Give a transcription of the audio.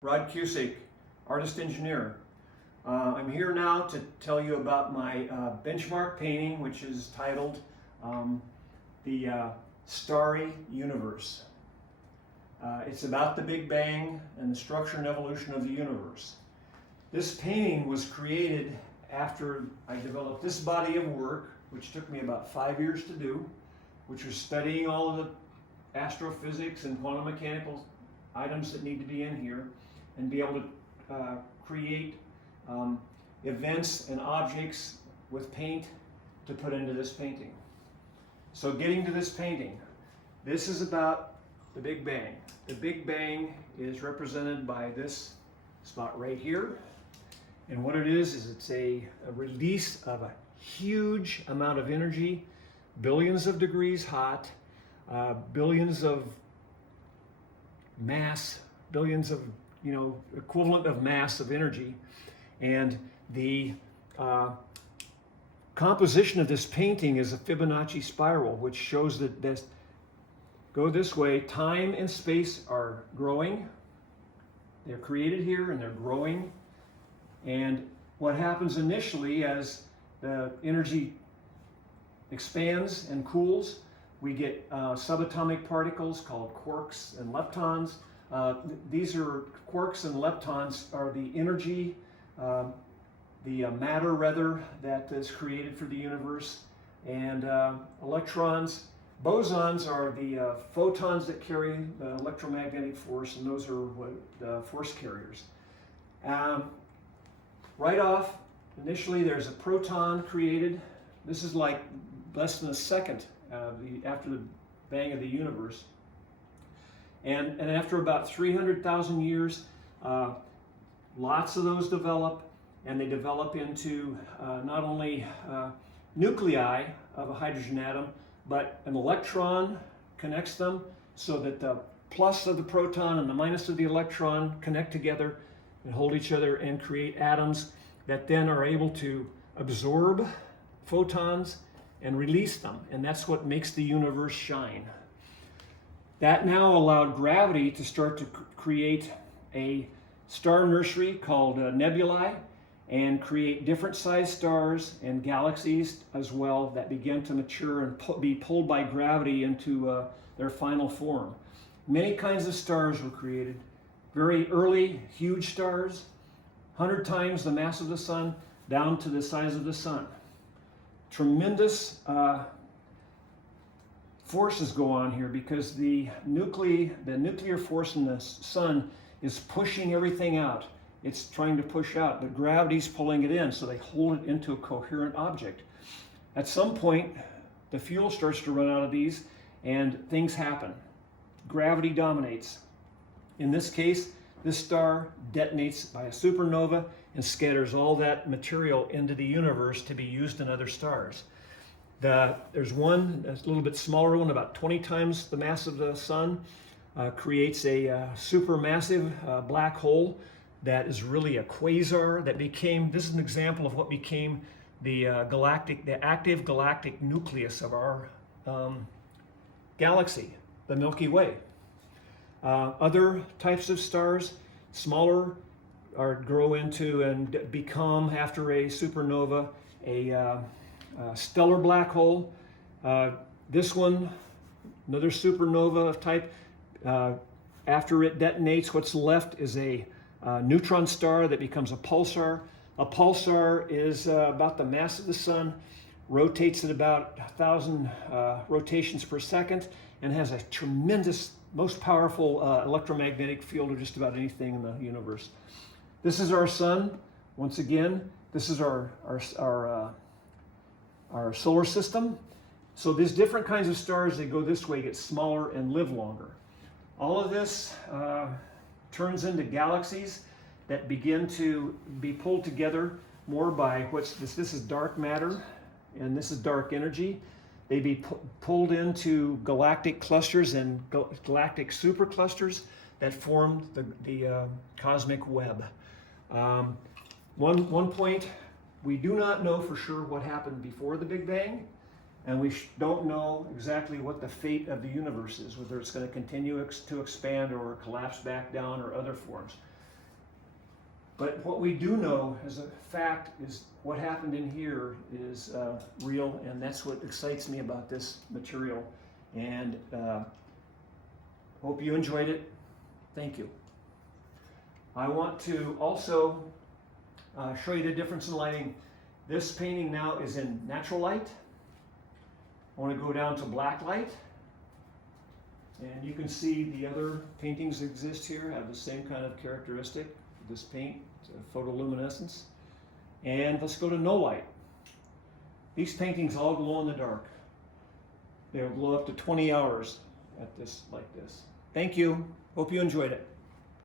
Rod Cusick, artist engineer. I'm here now to tell you about my benchmark painting, which is titled the Starry Universe. It's about the Big Bang and the structure and evolution of the universe. This painting was created after I developed this body of work, which took me about 5 years to do, which was studying all of the astrophysics and quantum mechanical items that need to be in here, and be able to create events and objects with paint to put into this painting. So getting to this painting, this is about the Big Bang. The Big Bang is represented by this spot right here. And what it is it's a release of a huge amount of energy, billions of degrees hot, billions of mass, billions of equivalent of mass of energy. And the composition of this painting is a Fibonacci spiral, which shows that go this way, time and space are growing. They're created here and they're growing. And what happens initially as the energy expands and cools, we get subatomic particles called quarks and leptons. These are quarks and leptons are the energy, the matter rather, that is created for the universe. And electrons, bosons are the photons that carry the electromagnetic force, and those are what force carriers. Right off, initially there's a proton created. This is like less than a second after the bang of the universe. And after about 300,000 years, lots of those develop, and they develop into not only nuclei of a hydrogen atom, but an electron connects them so that the plus of the proton and the minus of the electron connect together and hold each other and create atoms that then are able to absorb photons and release them. And that's what makes the universe shine. That now allowed gravity to start to create a star nursery called nebulae and create different sized stars and galaxies as well that began to mature and be pulled by gravity into their final form. Many kinds of stars were created. Very early, huge stars, 100 times the mass of the sun, down to the size of the sun. Tremendous forces go on here because the nuclear force in the sun is pushing everything out. It's trying to push out, but gravity's pulling it in, so they hold it into a coherent object. At some point, the fuel starts to run out of these, and things happen. Gravity dominates. In this case, this star detonates by a supernova and scatters all that material into the universe to be used in other stars. There's one, a little bit smaller one, about 20 times the mass of the sun, creates a supermassive black hole that is really a quasar that became, this is an example of what became the active galactic nucleus of our galaxy, the Milky Way. Other types of stars, smaller, grow into and become, after a supernova, a stellar black hole. This one, another supernova type, after it detonates, what's left is a neutron star that becomes a pulsar. A pulsar is about the mass of the sun, rotates at about 1,000 rotations per second, and has a tremendous, most powerful electromagnetic field of just about anything in the universe. This is our sun. Once again, this is our solar system. So these different kinds of stars, they go this way, get smaller and live longer. All of this turns into galaxies that begin to be pulled together more by this is dark matter and this is dark energy. They be pulled into galactic clusters and galactic superclusters that form the cosmic web. One point, we do not know for sure what happened before the Big Bang, and we don't know exactly what the fate of the universe is, whether it's going to continue to expand or collapse back down or other forms. But what we do know as a fact is what happened in here is real, and that's what excites me about this material. And hope you enjoyed it. Thank you. I want to also show you the difference in lighting. This painting now is in natural light. I want to go down to black light. And you can see the other paintings that exist here have the same kind of characteristic. This paint, photoluminescence. And let's go to no light. These paintings all glow in the dark. They'll glow up to 20 hours at this, like this. Thank you. Hope you enjoyed it.